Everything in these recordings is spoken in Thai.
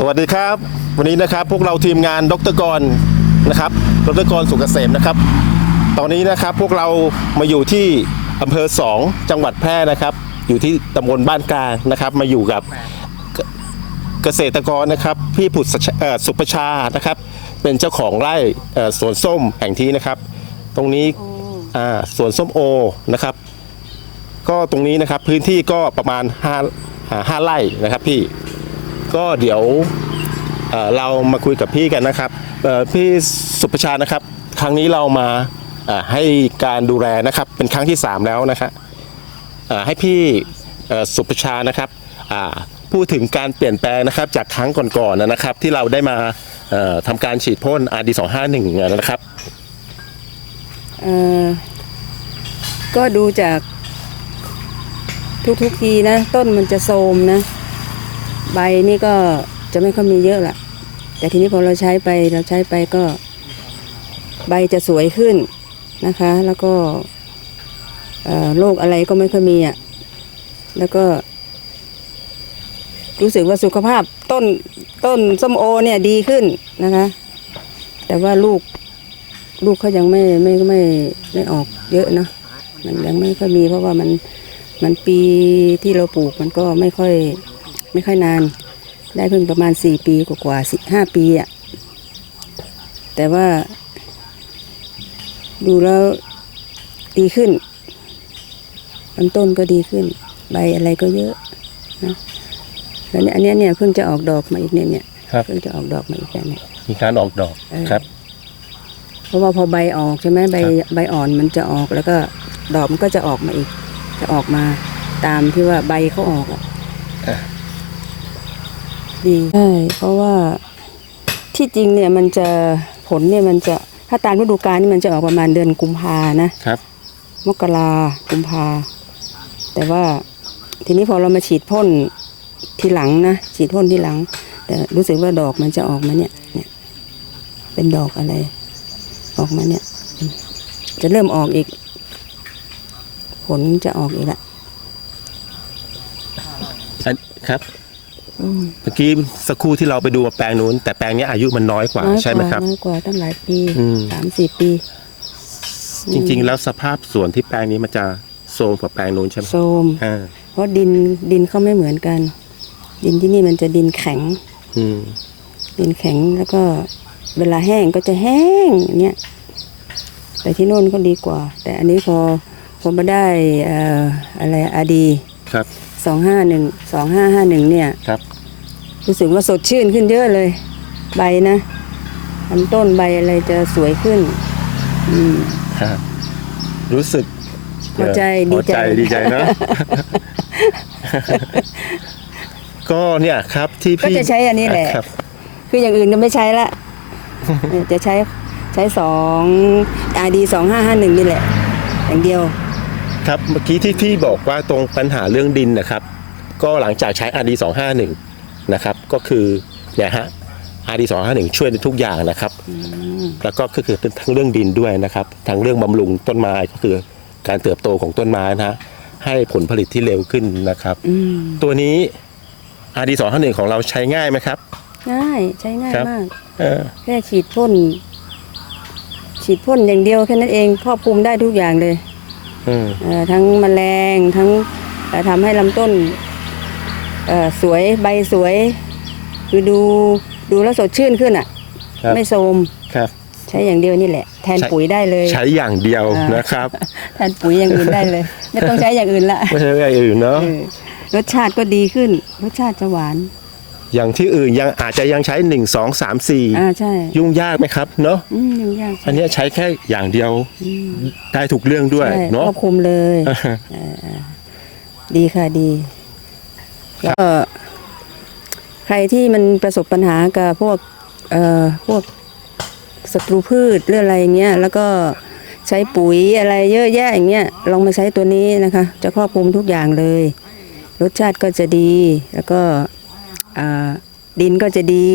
สวัสดีครับ วันนี้นะครับพวกเราทีมงานดรกรนะครับดรกรสุกเกษมนะครับ ตอนนี้นะครับพวกเรามาอยู่ที่อำเภอ2จังหวัดแพร่นะครับ อยู่ที่ตำบลบ้านกลางนะครับ มาอยู่กับเกษตรกรนะครับพี่ผุดสุประชานะครับ เป็นเจ้าของไร่สวนส้มแห่งที่นะครับ ตรงนี้สวนส้มโอนะครับ ก็ตรงนี้นะครับพื้นที่ก็ประมาณ5ห้าไร่นะครับพี่ ก็เดี๋ยวเอ่อเรามาคุยกับพี่กันนะครับเอ่อพี่สุประชานะครับ ครั้งนี้เรามาเอ่อให้การดูแลนะครับ เป็นครั้งที่ 3 แล้วนะครับเอ่อให้พี่เอ่อสุประชานะครับอ่าพูดถึงการเปลี่ยนแปลงนะครับ จากครั้งก่อนๆนะครับ ที่เราได้มาเอ่อทำการฉีดพ่น RD 251 นะครับ เอ่อก็ดูจากทุกๆทีนะ ต้นมันจะโทรมนะ ใบนี่ก็จะไม่ค่อยมีเยอะละแต่ทีนี้พอเราใช้ไปเราใช้ไปก็ ใบจะสวยขึ้นนะคะ แล้วก็โรคอะไรก็ไม่ค่อยมีอะแล้วก็ รู้สึกว่าสุขภาพต้นต้นส้มโอเนี่ยดีขึ้นนะคะ แต่ว่าลูกลูกเขายังไม่ไม่ไม่ไม่ออกเยอะเนะมันยังไม่ค่อยมีเพราะว่ามันมันปีที่เราปลูกมันก็ไม่ค่อย ไม่ค่อยนาน ได้เพิ่งประมาณสี่ปีกว่าๆสิห้าปีอะ่ะ แต่ว่า ดูแล้วดีขึ้นลำต้นก็ดีขึ้น ใบอะไรก็เยอะนะแล้วเนี่ยอันเนี้ยเนี่ยเพิ่งจะออกดอกมาอีกเนี่ยเนี่ยครับ เพิ่งจะออกดอกมาอีกแล้วเนี่ย มีการออกดอกเออ ครับ เพราะว่าพอใบออกใช่ไหมใบครับใบอ่อนมันจะออกแล้วก็ดอกมันก็จะออกมาอีก จะออกมาตามที่ว่าใบเขาออกอะ ดีใช่เพราะว่าที่จริงเนี่ยมันจะผลเนี่ยมันจะถ้าตามฤดูกาลนี่มันจะออกประมาณเดือนกุมภานะครับ มกรากุมภาแต่ว่าทีนี้พอเรามาฉีดพ่นทีหลังนะฉีดพ่นทีหลัง แต่รู้สึกว่าดอกมันจะออกมาเนี่ยเนี่ยเป็นดอกอะไร ออกมาเนี่ย จะเริ่มออกอีก ผลจะออกอีกละอันครับ อืมเมื่อกี้สักครู่ที่เราไปดูแปลงนู้น แต่แปลงเนี้ยอายุมันน้อยกว่าน้อยใช่ไหมครับ น้อยกว่าตั้งหลายปีอืม สามสี่ปีจริง ๆ แล้วสภาพสวนที่แปลงนี้มันจะโทรมกว่าแปลงนู้นใช่ไหมโทรมอ่าเพราะดินดินเขาไม่เหมือนกัน ดินที่นี่มันจะดินแข็ง อืมดินแข็งแล้วก็เวลาแห้งก็จะแห้งอย่างเนี่ยแต่ที่โน่นก็ดีกว่า แต่อันนี้พอพอมาได้เอ่ออะไรอาดี ครับ สองห้าหนึ่งสองห้าห้าหนึ่งเนี่ยครับ รู้สึกว่าสดชื่นขึ้นเยอะเลย ใบนะลำต้นใบอะไรจะสวยขึ้น อืมฮะรู้สึกพอใจเอ่อพอใจดีดีใจใจนะ ก็เนี่ยครับที่ก็พี่จะใช้อันนี้แหละ ครับ คืออย่างอื่นก็ไม่ใช้ละ เออจะใช้ใช้สองอาดีสองห้าห้าหนึ่งนี่แหละ อย่างเดียว ครับเมื่อกี้ที่พี่บอกว่าตรงปัญหาเรื่องดินนะครับ ก็หลังจากใช้ RD 251นะครับก็คือเนี่ยฮะ RD 251ช่วยในทุกอย่างนะครับ แล้วก็ก็คือทั้งเรื่องดินด้วยนะครับทั้งเรื่องบำรุงต้นไม้ก็คือการเติบโตของต้นไม้นะฮะให้ผลผลิตที่เร็วขึ้นนะครับอืมตัวนี้ RD 251ของเราใช้ง่ายไหมครับ ง่ายใช้ง่ายครับมากเออแค่ฉีดพ่นฉีดพ่นอย่างเดียวแค่นั้นเองครอบคลุมได้ทุกอย่างเลยอืมเอ่อ ทั้งแมลงทั้งเอ่อทำให้ลำต้นเอ่อสวยใบสวย คือดูดูแล้วสดชื่นขึ้นอะครับไม่โทรมครับใช้อย่างเดียวนี่แหละ แทนใช้ปุ๋ยได้เลย ใช้อย่างเดียวอ่านนะครับ แทนปุ๋ยอย่างอื่นได้เลย ไม่ต้องใช้อย่างอื่นละไม่ใช่อย่างอื่นเนาะเออรสชาติก็ดีขึ้น รสชาติจะหวาน อย่างที่อื่นยังอาจจะยังใช้ 1 2 3 อ่า4 ใช่ยุ่งยากไหมครับเนาะอืมยุ่งยากอันเนี้ยใช้แค่อย่างเดียวได้ทุกเรื่องด้วยใช่เนาะครอบคลุมเลยเออดีค่ะดีก็ใครที่มันประสบปัญหากับพวกเอ่อพวกศัตรูพืชเรื่องอะไรอย่างเงี้ยแล้วก็ใช้ปุ๋ยอะไรเยอะแยะอย่างเงี้ยลองมาใช้ตัวนี้นะคะ จะครอบคลุมทุกอย่างเลย รสชาติก็จะดีแล้วก็อ่า ดินก็จะดี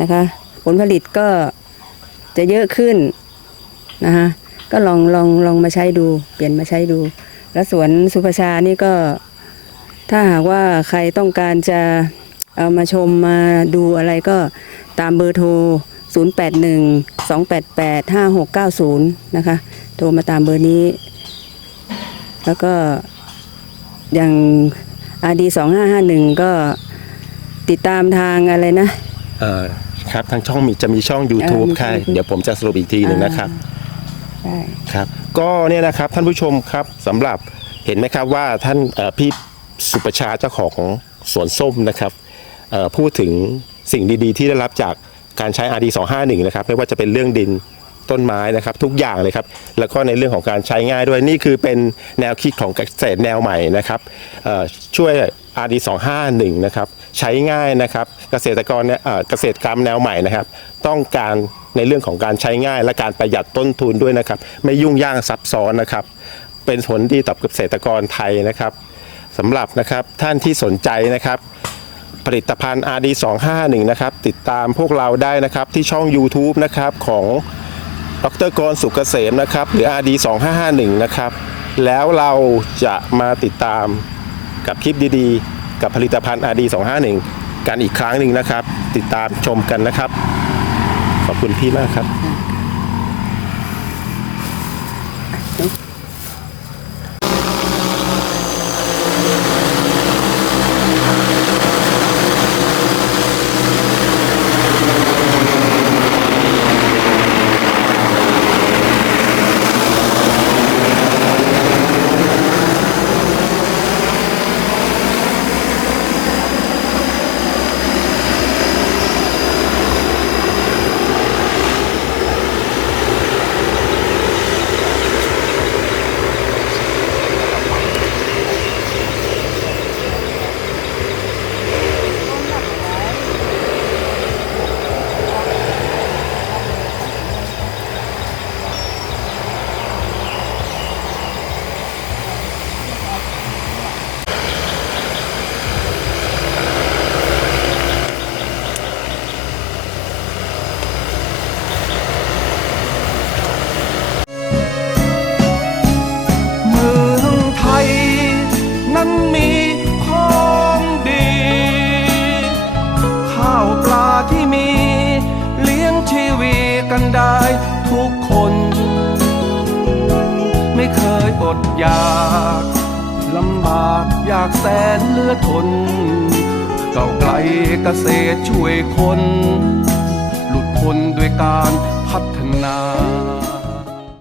นะคะ ผลผลิตก็จะเยอะขึ้นนะคะก็ลองลองลองมาใช้ดู เปลี่ยนมาใช้ดู แล้วสวนสุภาชานี่ก็ถ้าหากว่าใครต้องการจะเอามาชมมาดูอะไรก็ตามเบอร์โทร 081 288 5690 นะคะ โทรมาตามเบอร์นี้ แล้วก็อย่าง RD 2551 ก็ ติดตามทางอะไรนะ เอ่อครับทางช่องมีจะมีช่อง YouTube เออมีช่องค่ะ YouTube เดี๋ยวผมจะสรุปอีกทีหนึ่งนะครับ ได้ ครับก็เนี่ยนะครับท่านผู้ชมครับสำหรับเห็นไหมครับว่าท่านเอ่อพี่สุประชาเจ้าของสวนส้มนะครับเอ่อพูดถึงสิ่งดีๆ ที่ได้รับจากการใช้ RD 251นะครับไม่ว่าจะเป็นเรื่องดิน ต้นไม้นะครับ ทุกอย่างเลยครับ แล้วก็ในเรื่องของการใช้ง่ายด้วยนี่คือเป็นแนวคิดของเกษตรแนวใหม่นะครับเอ่อช่วย RD 251นะครับใช้ง่ายนะครับ เกษตรกรเนี่ยเกษตรกรรมแนวใหม่นะครับ ต้องการในเรื่องของการใช้ง่าย และการประหยัดต้นทุนด้วยนะครับ ไม่ยุ่งยากซับซ้อนนะครับ เป็นผลดีต่อเกษตรกรไทยนะครับสำหรับนะครับท่านที่สนใจนะครับผลิตภัณฑ์ RD 251 นะครับ ติดตามพวกเราได้นะครับที่ช่อง YouTube นะครับของ ดรกรสุกเกษมนะครับ หรือ RD 2551นะครับ แล้วเราจะมาติดตามกับคลิปดีๆ กับผลิตภัณฑ์ RD 251กันอีกครั้งหนึ่งนะครับ ติดตามชมกันนะครับ ขอบคุณพี่มากครับ เคยอดอยากลำบากอยากแสนเลือดทนเก่าวไกลเกษตรช่วยคน หลุดพ้นด้วยการพัฒนา